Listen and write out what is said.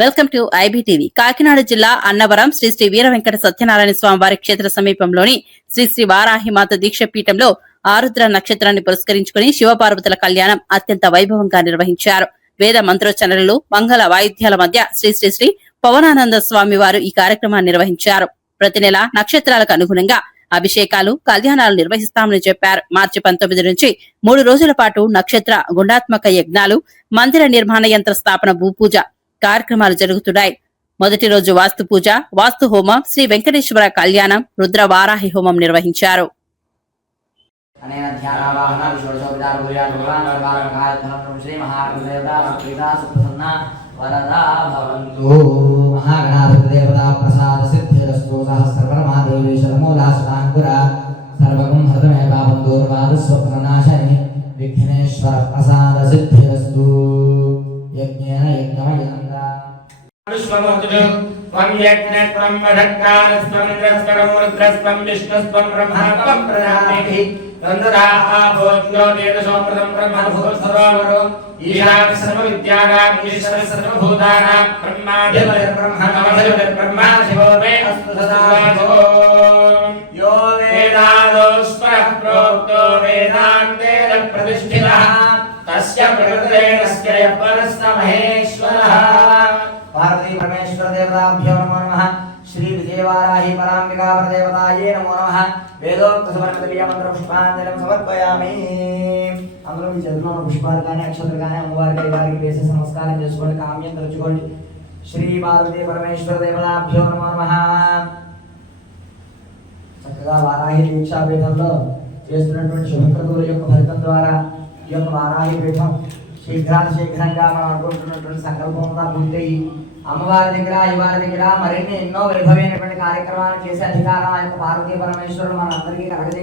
Welcome to IBTV. Kakinada జిల్లా అన్నవరం శ్రీ శ్రీ వీర వెంకట సత్యనారాయణ స్వామి వారి క్షేత్ర సమీపంలోని శ్రీ శ్రీ వారాహిమాత దీక్ష పీఠంలో ఆరుద్ర నక్షత్రాన్ని పురస్కరించుకుని శివపార్వతుల కళ్యాణం అత్యంత వైభవంగా నిర్వహించారు. వేద మంత్రోచ్చరణలు, మంగళ వాయిద్యాల మధ్య శ్రీ శ్రీ శ్రీ పవనానంద స్వామి వారు ఈ కార్యక్రమాన్ని నిర్వహించారు. ప్రతి నెల నక్షత్రాలకు అనుగుణంగా అభిషేకాలు, కళ్యాణాలు నిర్వహిస్తామని చెప్పారు. మార్చి 19 నుంచి 3 రోజుల పాటు నక్షత్ర గుండాత్మక యజ్ఞాలు, మందిర నిర్మాణ యంత్ర స్థాపన, భూపూజ కార్యక్రమాలు జరుగుతున్నాయి. మొదటి రోజు వాస్తు పూజ, వాస్తు హోమం, శ్రీ వెంకటేశ్వర కళ్యాణం, రుద్ర వారాహి హోమం నిర్వహించారు. त्वं यज्ञस्त्वं वषट्कारस्त्वं इंद्रस्त्वं रुद्रस्त्वं विष्णुस्त्वं ब्रह्मात्मं प्रजापतिः तन्त्राः भूत्यो देवसोमृतं ब्रह्मभूतसर्वरो ईशान सर्वविद्यानां ईश्वर सर्वभूतानां ब्रह्मा शिवो मे अस्तु सदा यो वेदादोस्परः प्रोक्तो वेदान्तेन प्रतिष्ठितः तस्य प्रकृतेरस्य परस्य महेश्वरः। पार्वती परमेश्वर देवताभ्यो नमो नमः। श्री विजयवाराही पराम्बिका परदेवताये नमो नमः। वेदोक्त समर्पित मंत्र पुष्पांजलिं समर्पयामि। అందరూ మీ చేతుల్లో పుష్పాలు కానీ అక్షతలు కానీ అమ్మవారికి గారికి వేసి నమస్కారం చేసుకోండి, కామ్యం తెచ్చుకోండి. శ్రీ పార్వతీ పరమేశ్వర దేవతాభ్యో నమో నమః. చక్కగా వారాహి దీక్షా పీఠంలో చేస్తున్నటువంటి శుభక్రతువుల యొక్క ఫలితం ద్వారా ఈ యొక్క వారాహి పీఠం శీఘ్రంగా మనం అనుకుంటున్నటువంటి సంకల్పంగా పూర్తయి అమ్మవారి దగ్గర అయ్యవారి దగ్గర మరిన్ని ఎన్నో వైభవమైనటువంటి కార్యక్రమాలు చేసే అధికారం ఆ యొక్క పార్వతీ పరమేశ్వరుడు మన అందరికీ కలగజేయాలి.